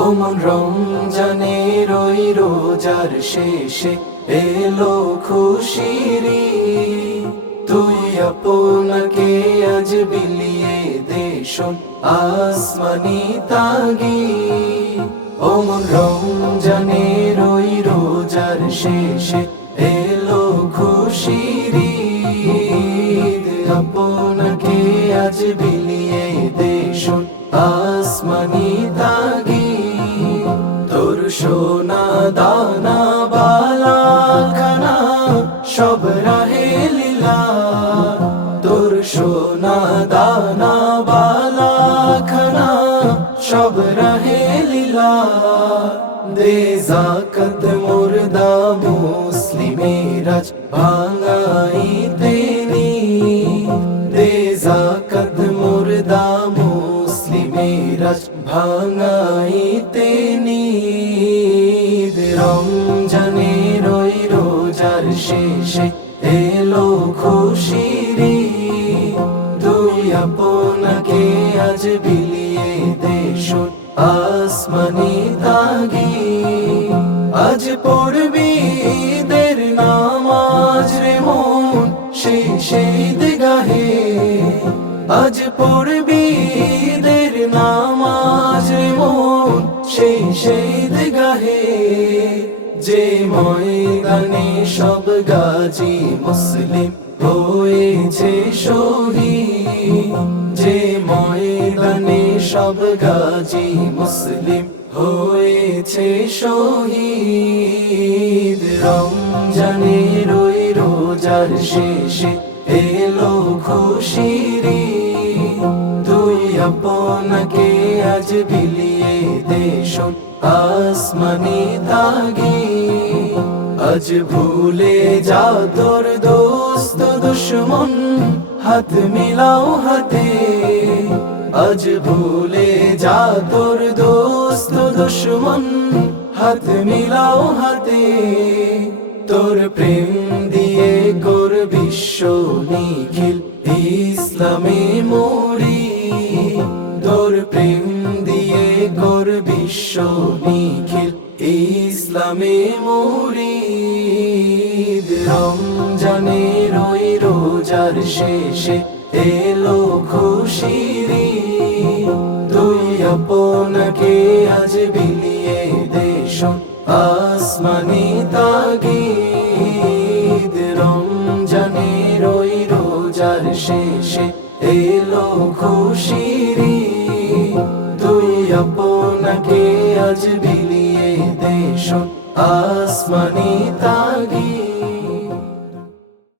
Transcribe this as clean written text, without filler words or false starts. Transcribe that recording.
ও মন রমজানের ওই রোজার শেষে এলো খুশির ঈদ। তুই আপনাকে আজ বিলিয়ে দে শোন আসমানি তাগিদ। ও মন রমজানের ওই রোজার শেষে এলো খুশির ঈদ। আপনাকে আজ বিলিয়ে দে শোন আসমানি তাগিদ। তোর সোনা দানা বালা খানা সব রাহে লীলা। তোর সোনা দানা বালা খানা সব রাহে লীলা। দে যাকাত মুর্দা মুসলিমের আজ ভাঙাইতে নি। দে যাকাত মুর্দা মুসলিমের আজ ভাঙাইতে নিদ। রমজানের ওই রোজার শেষে এলো খুশির ঈদ। তুই আপনাকে আজ বিলিয়ে দে শোন আসমানি তাগিদ। আজ পড়বি ঈদের নামাজ রে মন সেই ঈদগাহে। আজ পড়বি ঈদের নামাজ রে মন সেই ঈদগাহে। যে ময়দানে সব গাজী মুসলিম হয়েছে শহীদ। যে ময়দানে সব গাজী মুসলিম হয়েছে শহীদ। রমজানের ওই রোজার শেষে এলো খুশির ঈদ। তুই আপনাকে আজ বিলিয়ে দে শোন আসমানি তাগিদ। আজ ভুলে যা তোর দোস্ত দুশ্মন হাত মিলাও হাতে। আজ ভুলে যা তোর দোস্ত দুশ্মন হাত মিলাও হাতে। তোর প্রেম দিয়ে কর বিশ্ব নিখিল ইসলামে মরি। তোর প্রেম দিয়ে কর বিশ্ব নিখিল ইসলামে মরি। রমজানের ওই রোজার শেষে এলো খুশির ঈদ। তুই আপনাকে আজ বিলিয়ে দে শোন আসমানি তাগিদ। রমজানের ওই রোজার শেষে এলো খুশির ঈদ। তুই আপনাকে আজ বিলিয়ে দে শোন আসমানি তাগিদ।